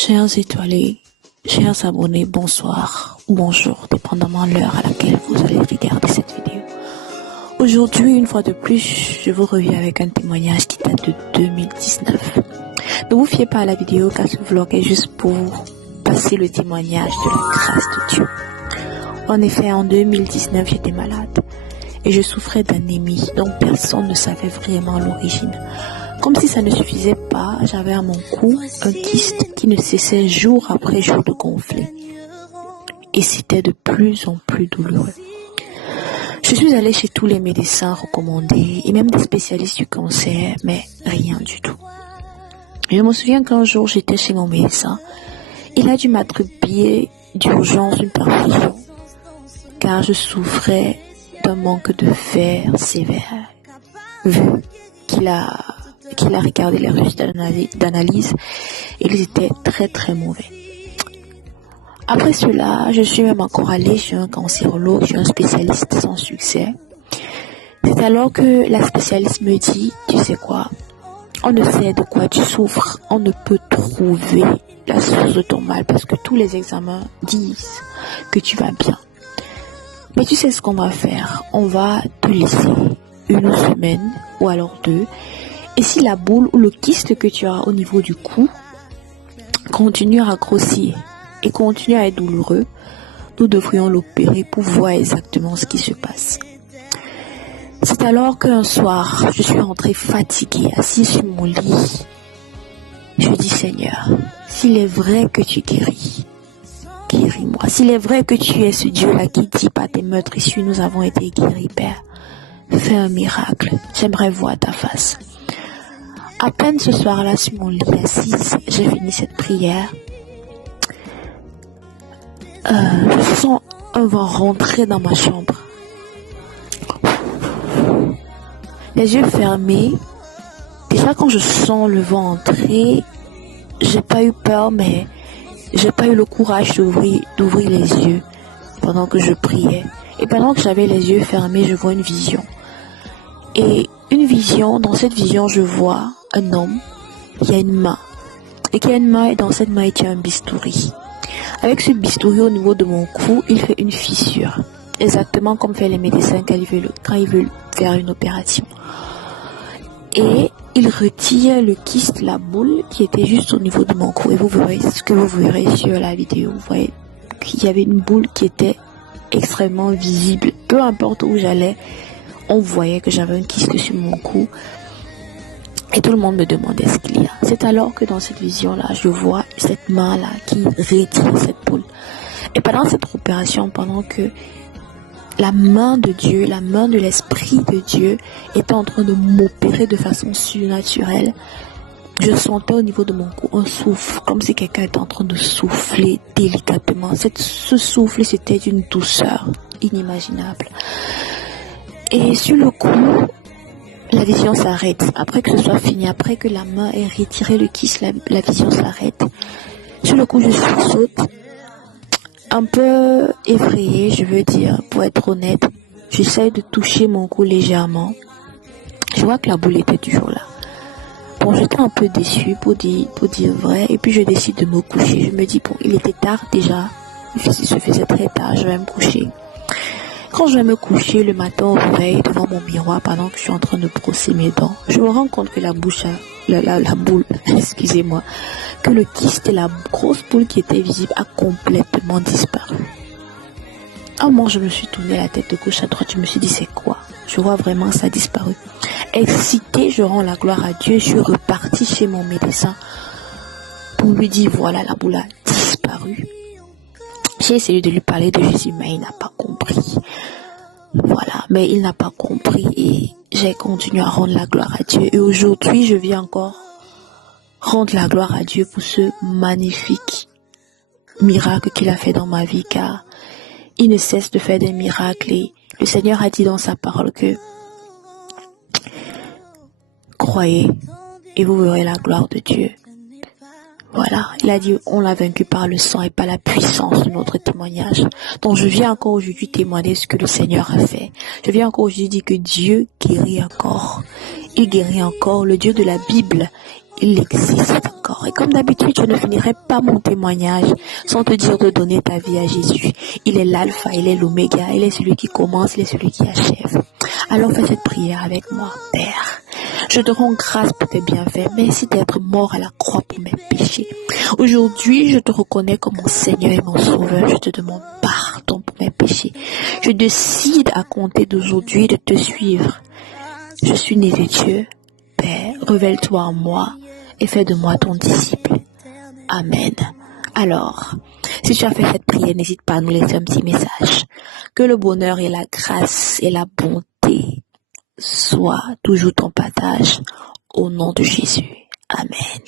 Chers étoilés, chers abonnés, bonsoir ou bonjour, dépendamment de l'heure à laquelle vous allez regarder cette vidéo. Aujourd'hui, une fois de plus, je vous reviens avec un témoignage qui date de 2019. Ne vous fiez pas à la vidéo car ce vlog est juste pour passer le témoignage de la grâce de Dieu. En effet, en 2019, j'étais malade et je souffrais d'anémie dont personne ne savait vraiment l'origine. Comme si ça ne suffisait pas, j'avais à mon cou un kyste qui ne cessait jour après jour de gonfler. Et c'était de plus en plus douloureux. Je suis allée chez tous les médecins recommandés et même des spécialistes du cancer, mais rien du tout. Je me souviens qu'un jour j'étais chez mon médecin. Il a dû m'attribuer d'urgence une perfusion, car je souffrais d'un manque de fer sévère. Vu qu'il a regardé les résultats d'analyse, ils étaient très mauvais. Après cela, je suis même encore allée chez un cancérologue, chez un spécialiste sans succès. C'est alors que la spécialiste me dit, tu sais quoi, on ne sait de quoi tu souffres, on ne peut trouver la source de ton mal parce que tous les examens disent que tu vas bien. Mais tu sais ce qu'on va faire, on va te laisser une semaine ou alors 2. Et si la boule ou le kyste que tu as au niveau du cou continue à grossir et continue à être douloureux, nous devrions l'opérer pour voir exactement ce qui se passe. C'est alors qu'un soir, je suis rentrée fatiguée, assise sur mon lit. Je dis, Seigneur, s'il est vrai que tu guéris, guéris-moi. S'il est vrai que tu es ce Dieu-là qui dit par tes meurtrissures, nous avons été guéris, Père, fais un miracle. J'aimerais voir ta face. À peine ce soir-là, sur mon lit assise, j'ai fini cette prière. Je sens un vent rentrer dans ma chambre. Les yeux fermés. Déjà, quand je sens le vent entrer, j'ai pas eu peur, mais j'ai pas eu le courage d'ouvrir les yeux pendant que je priais. Et pendant que j'avais les yeux fermés, je vois une vision. Et une vision, dans cette vision, je vois un homme qui a une main. Et qui a une main, et dans cette main, il tient un bistouri. Avec ce bistouri au niveau de mon cou, il fait une fissure. Exactement comme fait les médecins quand ils veulent faire une opération. Et il retire le kyste, la boule qui était juste au niveau de mon cou. Et vous verrez ce que vous verrez sur la vidéo. Vous voyez qu'il y avait une boule qui était extrêmement visible. Peu importe où j'allais, on voyait que j'avais un kyste sur mon cou. Et tout le monde me demandait ce qu'il y a. C'est alors que dans cette vision-là, je vois cette main-là qui retire cette boule. Et pendant cette opération, pendant que la main de Dieu, la main de l'Esprit de Dieu était en train de m'opérer de façon surnaturelle, je sentais au niveau de mon cou un souffle, comme si quelqu'un était en train de souffler délicatement. Ce souffle, c'était d'une douceur inimaginable. Et sur le coup, la vision s'arrête. Après que ce soit fini, après que la main ait retiré le kyste, la vision s'arrête. Sur le coup, je sursaute. Un peu effrayée, je veux dire, pour être honnête. J'essaie de toucher mon cou légèrement. Je vois que la boule était toujours là. Bon, j'étais un peu déçue pour dire vrai. Et puis je décide de me coucher. Je me dis, bon, il était tard déjà. Il se faisait très tard, je vais me coucher. Quand je vais me coucher le matin au réveil devant mon miroir pendant que je suis en train de brosser mes dents, je me rends compte que la boule, excusez-moi, que le kyste et la grosse boule qui était visible a complètement disparu. À un moment, je me suis tourné la tête de gauche à droite, je me suis dit c'est quoi? Je vois vraiment ça a disparu. Excitée, je rends la gloire à Dieu, je suis repartie chez mon médecin pour lui dire voilà, la boule a disparu. J'ai essayé de lui parler de Jésus, mais il n'a pas compris. Voilà, mais il n'a pas compris et j'ai continué à rendre la gloire à Dieu. Et aujourd'hui, je viens encore rendre la gloire à Dieu pour ce magnifique miracle qu'il a fait dans ma vie, car il ne cesse de faire des miracles. Et le Seigneur a dit dans sa parole que croyez et vous verrez la gloire de Dieu. Voilà, il a dit, on l'a vaincu par le sang et par la puissance de notre témoignage. Donc je viens encore aujourd'hui témoigner ce que le Seigneur a fait. Je viens encore aujourd'hui dire que Dieu guérit encore. Il guérit encore. Le Dieu de la Bible, il existe encore. Et comme d'habitude, je ne finirai pas mon témoignage sans te dire de donner ta vie à Jésus. Il est l'alpha, il est l'oméga, il est celui qui commence, il est celui qui achève. Alors fais cette prière avec moi, Père. Je te rends grâce pour tes bienfaits. Merci d'être mort à la croix pour mes péchés. Aujourd'hui, je te reconnais comme mon Seigneur et mon Sauveur. Je te demande pardon pour mes péchés. Je décide à compter d'aujourd'hui de te suivre. Je suis né de Dieu. Père, révèle-toi en moi et fais de moi ton disciple. Amen. Alors, si tu as fait cette prière, n'hésite pas à nous laisser un petit message. Que le bonheur et la grâce et la bonté soient toujours ton partage au nom de Jésus. Amen.